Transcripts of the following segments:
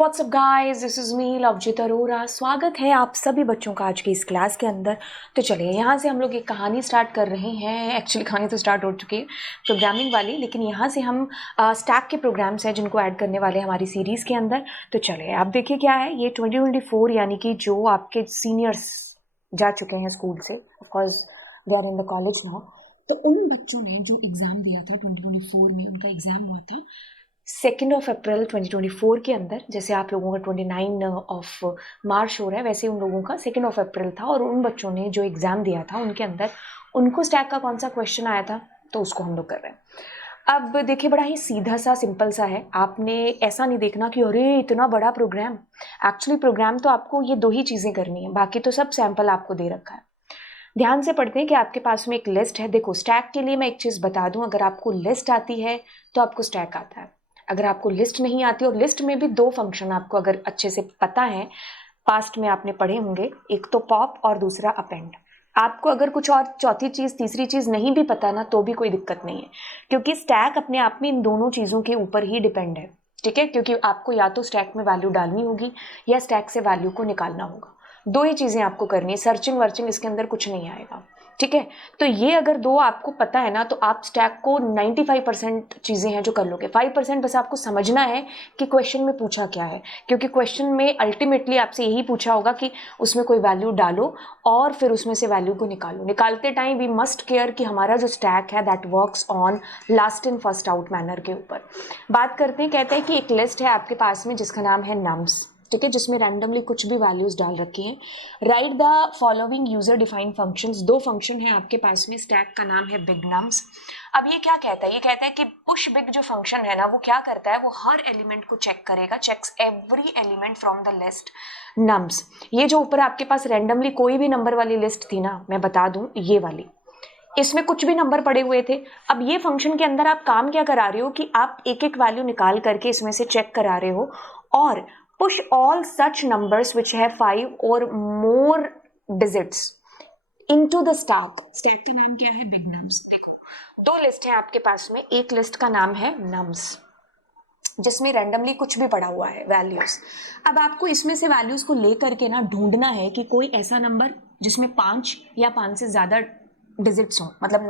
WhatsApp guys, this is me Lovejeet Arora. स्वागत है आप सभी बच्चों का आज की इस क्लास के अंदर। तो चलिए यहाँ से हम लोग एक कहानी स्टार्ट कर रहे हैं। एक्चुअली कहानी तो स्टार्ट हो चुकी है प्रोग्रामिंग वाली, लेकिन यहाँ से हम स्टैक के प्रोग्राम्स हैं जिनको ऐड करने वाले हैं हमारी सीरीज़ के अंदर। तो चलिए आप देखिए क्या है ये 2024, यानी कि जो आपके सीनियर्स जा चुके हैं स्कूल से, of course they are in the college now. तो उन बच्चों ने जो एग्ज़ाम दिया था 2024 में, उनका एग्ज़ाम हुआ था 2 अप्रैल 2024 के अंदर। जैसे आप लोगों का 29 मार्च हो रहा है, वैसे उन लोगों का 2 अप्रैल था। और उन बच्चों ने जो एग्ज़ाम दिया था उनके अंदर उनको स्टैक का कौन सा क्वेश्चन आया था, तो उसको हम लोग कर रहे हैं। अब देखिए बड़ा ही सीधा सा सिंपल सा है। आपने ऐसा नहीं देखना कि अरे इतना बड़ा प्रोग्राम। एक्चुअली प्रोग्राम तो आपको ये 2 ही चीज़ें करनी है, बाकी तो सब सैंपल आपको दे रखा है। ध्यान से पढ़ते हैं कि आपके पास में एक लिस्ट है। देखो स्टैक के लिए मैं एक चीज़ बता दूं, अगर आपको लिस्ट आती है तो आपको स्टैक आता है। अगर आपको लिस्ट नहीं आती, और लिस्ट में भी 2 फंक्शन आपको अगर अच्छे से पता है, पास्ट में आपने पढ़े होंगे, एक तो पॉप और दूसरा अपेंड। आपको अगर कुछ और चौथी चीज़ तीसरी चीज़ नहीं भी पता ना, तो भी कोई दिक्कत नहीं है, क्योंकि स्टैक अपने आप में इन दोनों चीज़ों के ऊपर ही डिपेंड है। ठीक है, क्योंकि आपको या तो स्टैक में वैल्यू डालनी होगी या स्टैक से वैल्यू को निकालना होगा। 2 ही चीज़ें आपको करनी है, सर्चिंग वर्चिंग इसके अंदर कुछ नहीं आएगा। ठीक है, तो ये अगर 2 आपको पता है ना, तो आप स्टैक को 95% चीज़ें हैं जो कर लोगे। 5% बस आपको समझना है कि क्वेश्चन में पूछा क्या है, क्योंकि क्वेश्चन में अल्टीमेटली आपसे यही पूछा होगा कि उसमें कोई वैल्यू डालो और फिर उसमें से वैल्यू को निकालो। निकालते टाइम वी मस्ट केयर कि हमारा जो स्टैक है that works on last in first out manner के ऊपर। बात करते हैं, कहते हैं कि एक लिस्ट है आपके पास में जिसका नाम है नम्स। ठीक है, जिसमें रैंडमली कुछ भी वैल्यूज डाल रखी हैं। Right the following user defined functions. 2 function है आपके पास में, स्टैक का नाम है बिग नम्स। अब ये क्या कहता है, ये कहता है कि पुश बिग जो फंक्शन है ना, वो क्या करता है, वो हर एलिमेंट को चेक करेगा, checks every element from the list nums. ये जो ऊपर आपके पास रैंडमली कोई भी नंबर वाली लिस्ट थी ना, मैं बता दूं ये वाली, इसमें कुछ भी नंबर पड़े हुए थे। अब ये फंक्शन के अंदर आप काम क्या करा रहे हो कि आप एक एक वैल्यू निकाल करके इसमें से चेक करा रहे हो, और push all such numbers which have 5 और मोर digits into the stack. Stack का नाम क्या है, बिग नम्स। देखो 2 लिस्ट है आपके पास में, एक लिस्ट का नाम है नम्स जिसमें रैंडमली कुछ भी पड़ा हुआ है वैल्यूज। अब आपको इसमें से वैल्यूज को लेकर के ना ढूंढना है कि कोई ऐसा नंबर जिसमें 5 या 5 से ज्यादा डिजिट्स हो, मतलब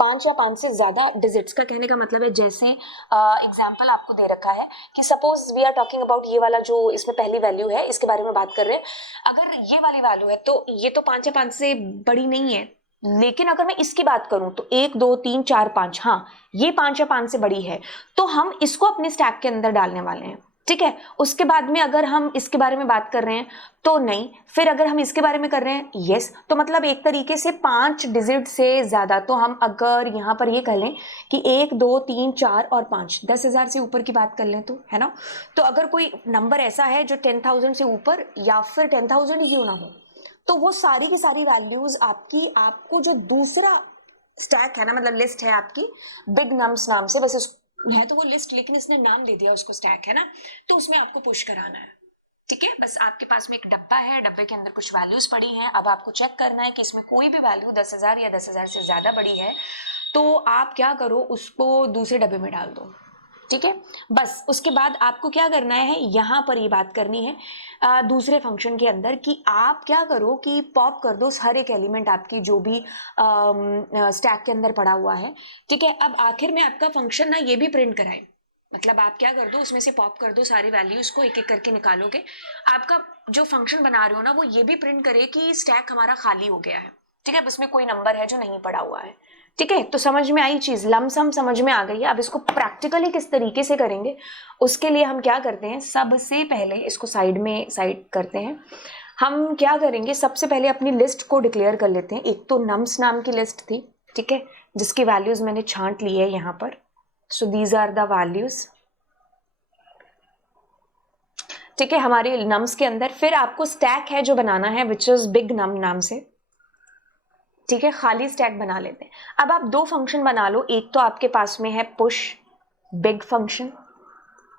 5 या 5 से ज्यादा डिजिट्स का कहने का मतलब है, जैसे एग्जाम्पल आपको दे रखा है कि suppose we are talking about ये वाला जो इसमें पहली वैल्यू है, इसके बारे में बात कर रहे हैं। अगर ये वाली वैल्यू है तो ये तो 5 या 5 से बड़ी नहीं है, लेकिन अगर मैं इसकी बात करूं तो 1 2 3 4 5, हाँ ये 5 या 5 से बड़ी है, तो हम इसको अपने स्टैक के अंदर डालने वाले हैं। ठीक है, उसके बाद में अगर हम इसके बारे में बात कर रहे हैं तो नहीं, फिर अगर हम इसके बारे में कर रहे हैं यस, तो मतलब एक तरीके से 5 डिजिट से ज्यादा। तो हम अगर यहां पर ये कह लें कि 1 2 3 4 और 5, 10,000 से ऊपर की बात कर लें तो, है ना। तो अगर कोई नंबर ऐसा है जो 10,000 से ऊपर या फिर 10,000 ही क्यों ना हो, तो वो सारी की सारी वैल्यूज आपकी, आपको जो दूसरा स्टैक है ना, मतलब लिस्ट है आपकी बिग नम्स नाम से, बस है तो वो लिस्ट, लेकिन इसने नाम दे दिया उसको स्टैक, है ना, तो उसमें आपको पुश कराना है। ठीक है, बस आपके पास में एक डब्बा है, डब्बे के अंदर कुछ वैल्यूज पड़ी हैं। अब आपको चेक करना है कि इसमें कोई भी वैल्यू 10,000 या 10,000 से ज्यादा बड़ी है, तो आप क्या करो, उसको दूसरे डब्बे में डाल दो। ठीक है, बस उसके बाद आपको क्या करना है, यहां पर ये बात करनी है दूसरे फंक्शन के अंदर कि आप क्या करो कि पॉप कर दो हर एक एलिमेंट आपकी जो भी स्टैक के अंदर पड़ा हुआ है। ठीक है, अब आखिर में आपका फंक्शन ना ये भी प्रिंट कराए, मतलब आप क्या कर दो, उसमें से पॉप कर दो सारी वैल्यूज को, एक एक करके निकालोगे। आपका जो फंक्शन बना रहे हो ना, वो ये भी प्रिंट करे कि स्टैक हमारा खाली हो गया है। ठीक है, उसमें कोई नंबर है जो नहीं पड़ा हुआ है। ठीक है, तो समझ में आई चीज, लमसम समझ में आ गई है। अब इसको प्रैक्टिकली किस तरीके से करेंगे, उसके लिए हम क्या करते हैं, सबसे पहले इसको साइड करते हैं। हम क्या करेंगे, सबसे पहले अपनी लिस्ट को डिक्लेयर कर लेते हैं। एक तो नम्स नाम की लिस्ट थी, ठीक है, जिसकी वैल्यूज मैंने छांट ली है यहाँ पर। So these are the values. ठीक है, हमारे नम्स के अंदर फिर आपको स्टैक है जो बनाना है, विच इज बिग नम नाम से। ठीक है, खाली स्टैक बना लेते हैं। अब आप 2 फंक्शन बना लो, एक तो आपके पास में है पुश बिग फंक्शन।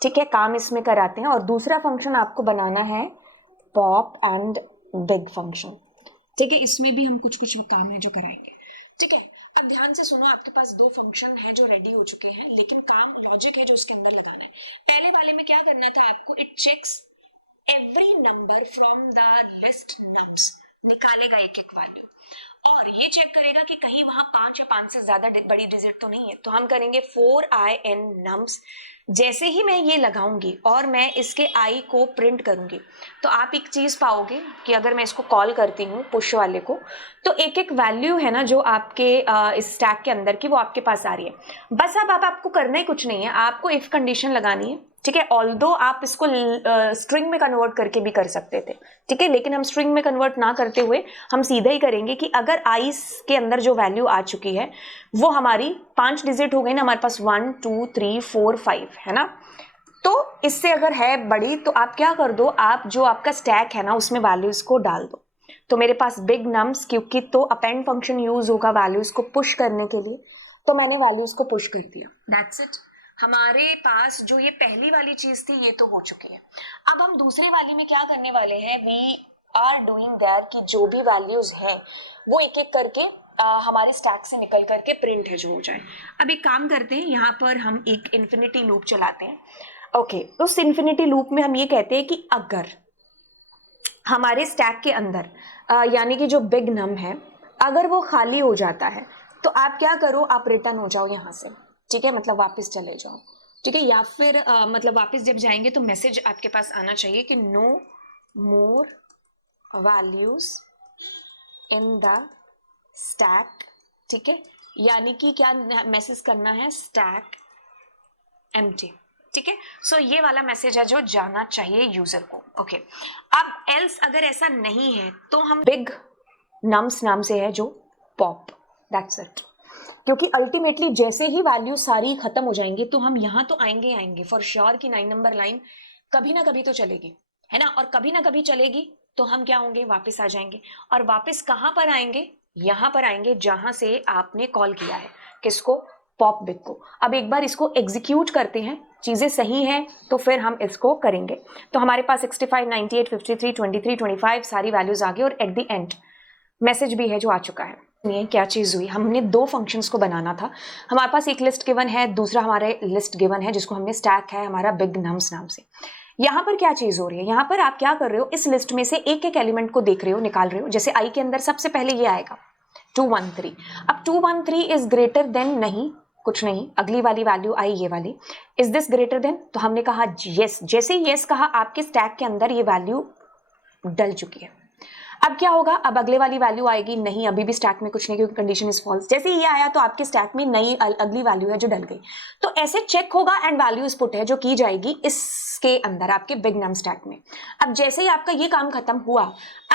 ठीक है, काम इसमें कराते हैं, और दूसरा फंक्शन आपको बनाना है पॉप एंड बिग फंक्शन। ठीक है, इसमें भी हम कुछ कुछ काम है जो कराएंगे। ठीक है, अब ध्यान से सुनो, आपके पास दो फंक्शन है जो रेडी हो चुके हैं, लेकिन काम लॉजिक है जो उसके अंदर लगाना है। पहले वाले में क्या करना था आपको, it checks every number from the list nums, निकालेगा एक एक वैल्यू और ये चेक करेगा कि कहीं वहां 5 या 5 से ज्यादा बड़ी डिजिट तो नहीं है। तो हम करेंगे 4i n nums। जैसे ही मैं ये लगाऊंगी और मैं इसके i को प्रिंट करूंगी तो आप एक चीज पाओगे कि अगर मैं इसको कॉल करती हूँ पुश वाले को, तो एक एक वैल्यू है ना जो आपके इस स्टैक के अंदर की, वो आपके पास आ रही है। बस अब आपको करना ही कुछ नहीं है, आपको इफ कंडीशन लगानी है, ठीक है। ऑल्दो आप इसको स्ट्रिंग में कन्वर्ट करके भी कर सकते थे, ठीक है, लेकिन हम स्ट्रिंग में कन्वर्ट ना करते हुए हम सीधा ही करेंगे कि अगर आई के अंदर जो वैल्यू आ चुकी है वो हमारी 5 डिजिट हो गई ना, हमारे पास 1 2 3 4 5 है ना, तो इससे अगर है बड़ी तो आप क्या कर दो, आप जो आपका स्टैक है ना उसमें वैल्यूज को डाल दो। तो मेरे पास बिग नम्स, क्योंकि तो अपेंड फंक्शन यूज होगा वैल्यूज को पुश करने के लिए, तो मैंने वैल्यूज को पुश कर दिया, दैट्स इट। हमारे पास जो ये पहली वाली चीज थी ये तो हो चुकी है। अब हम दूसरी वाली में क्या करने वाले हैं, वी आर डूइंग दैट कि जो भी वैल्यूज हैं वो एक एक करके हमारे स्टैक से निकल करके प्रिंट है जो हो जाए। अब एक काम करते हैं, यहाँ पर हम एक इन्फिनिटी लूप चलाते हैं। ओके, उस इन्फिनिटी लूप में हम ये कहते हैं कि अगर हमारे स्टैक के अंदर यानी कि जो बिग नम है अगर वो खाली हो जाता है तो आप क्या करो, आप रिटर्न हो जाओ यहाँ से, ठीक है, मतलब वापस चले जाओ, ठीक है। या फिर मतलब वापस जब जाएंगे तो मैसेज आपके पास आना चाहिए कि no more values in the stack, ठीक है, यानी कि क्या मैसेज करना है, स्टैक एम्प्टी, ठीक है। सो ये वाला मैसेज है जो जाना चाहिए यूजर को। ओके, अब एल्स अगर ऐसा नहीं है तो हम बिग नम्स नाम से है जो पॉप, दैट्स इट। क्योंकि अल्टीमेटली जैसे ही वैल्यू सारी खत्म हो जाएंगी तो हम यहाँ तो आएंगे आएंगे फॉर श्योर कि 9 नंबर लाइन कभी ना कभी तो चलेगी, है ना, और कभी ना कभी चलेगी तो हम क्या होंगे, वापस आ जाएंगे। और वापस कहाँ पर आएंगे, यहाँ पर आएंगे जहां से आपने कॉल किया है, किसको, पॉप बिग को। अब एक बार इसको एग्जीक्यूट करते हैं, चीजें सही हैं तो फिर हम इसको करेंगे। तो हमारे पास 65 98 53 23 25 सारी वैल्यूज आ गई और एट द एंड मैसेज भी है जो आ चुका है। नहीं, क्या चीज़ हुई, हमने दो फंक्शंस को बनाना था। हमारे पास एक लिस्ट गिवन है, दूसरा हमारे लिस्ट गिवन है जिसको हमने स्टैक है हमारा बिग नम्स नाम से। यहाँ पर क्या चीज़ हो रही है, यहाँ पर आप क्या कर रहे हो, इस लिस्ट में से एक एक एलिमेंट को देख रहे हो, निकाल रहे हो। जैसे आई के अंदर सबसे पहले ये आएगा 213। अब 213 इज ग्रेटर देन, नहीं कुछ नहीं, अगली वाली वैल्यू आई ये वाली, इज दिस ग्रेटर देन, तो हमने कहा यस। जैसे ही यस कहा आपके स्टैक के अंदर ये वैल्यू डल चुकी है। अब क्या होगा, अब अगले वाली वैल्यू आएगी, नहीं अभी भी स्टैक में कुछ नहीं क्योंकि कंडीशन इज फॉल्स। जैसे ये आया तो आपके स्टैक में नई अगली वैल्यू है जो डल गई। तो ऐसे चेक होगा एंड वैल्यूज पुट है जो की जाएगी इसके अंदर आपके बिग नम स्टैक में। अब जैसे ही आपका ये काम खत्म हुआ,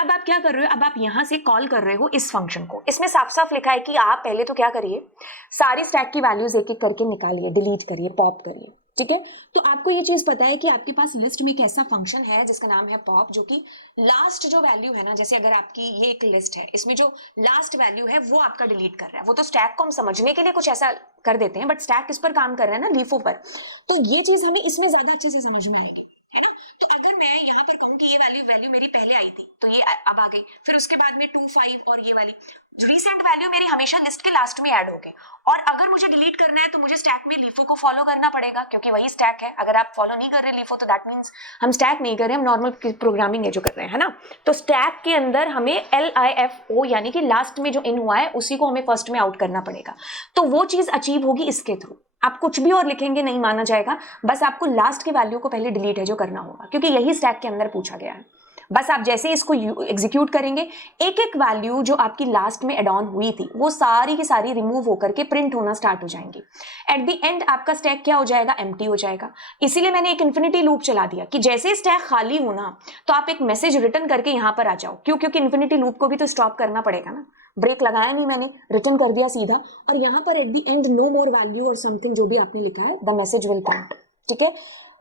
अब आप क्या कर रहे हो, अब आप यहां से कॉल कर रहे हो इस फंक्शन को। इसमें साफ साफ लिखा है कि आप पहले तो क्या करिए, सारी स्टैक की वैल्यूज एक एक करके निकालिए, डिलीट करिए, पॉप करिए, ठीक है। तो आपको ये चीज पता है कि आपके पास लिस्ट में एक ऐसा फंक्शन है जिसका नाम है पॉप, जो कि लास्ट जो वैल्यू है ना, जैसे अगर आपकी ये एक लिस्ट है, इसमें जो लास्ट वैल्यू है वो आपका डिलीट कर रहा है। वो तो स्टैक को हम समझने के लिए कुछ ऐसा कर देते हैं, बट स्टैक किस पर काम कर रहा है ना, लीफो पर। तो ये चीज हमें इसमें ज्यादा अच्छे से समझ में आएगी, है ना। तो अगर मैं यहाँ पर कहूँ कि ये वैल्यू मेरी पहले आई थी तो ये अब आ गई, फिर उसके बाद में 2 5 और ये वाली रिसेंट वैल्यू मेरी हमेशा लिस्ट के लास्ट में ऐड हो गई। और अगर मुझे डिलीट करना है तो मुझे स्टैक में लीफो को फॉलो करना पड़ेगा क्योंकि वही स्टैक है। अगर आप फॉलो नहीं कर रहे लीफो तो दैट मींस हम स्टैक नहीं कर रहे, हम नॉर्मल प्रोग्रामिंग है जो कर रहे हैं, है ना। तो स्टैक के अंदर हमें LIFO यानी कि लास्ट में जो इन हुआ है उसी को हमें फर्स्ट में आउट करना पड़ेगा। तो वो चीज अचीव होगी इसके थ्रू। आप कुछ भी और लिखेंगे नहीं माना जाएगा, बस आपको लास्ट की वैल्यू को पहले डिलीट है जो करना होगा क्योंकि यही स्टैक के अंदर पूछा गया है। बस आप जैसे इसको एग्जीक्यूट करेंगे, एक एक वैल्यू जो आपकी लास्ट में एड ऑन हुई थी वो सारी की सारी रिमूव होकर के प्रिंट होना स्टार्ट हो जाएंगी। एट द एंड आपका स्टैक क्या हो जाएगा, एम्प्टी हो जाएगा। इसीलिए मैंने एक इन्फिनिटी लूप चला दिया कि जैसे स्टैक खाली होना तो आप एक मैसेज रिटर्न करके यहां पर आ जाओ। क्यों, क्योंकि इन्फिनिटी लूप को भी तो स्टॉप करना पड़ेगा ना, ब्रेक लगाया नहीं मैंने, रिटर्न कर दिया सीधा। और यहां पर at the end no more value और समथिंग जो भी आपने लिखा है, द मैसेज विल प्रिंट, ठीक है।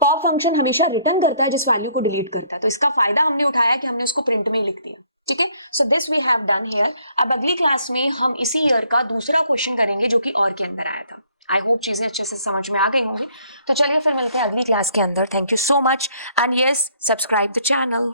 पॉप फंक्शन हमेशा रिटर्न करता है जिस वैल्यू को डिलीट करता है, तो इसका फायदा हमने उठाया कि हमने उसको प्रिंट में ही लिख दिया, ठीक है। So this we have done here. अब अगली क्लास में हम इसी ईयर का दूसरा क्वेश्चन करेंगे जो कि और के अंदर आया था। आई होप चीजें अच्छे से समझ में आ गई होंगी। तो चलिए फिर मिलते हैं अगली क्लास के अंदर। Thank you so much and yes, subscribe the channel.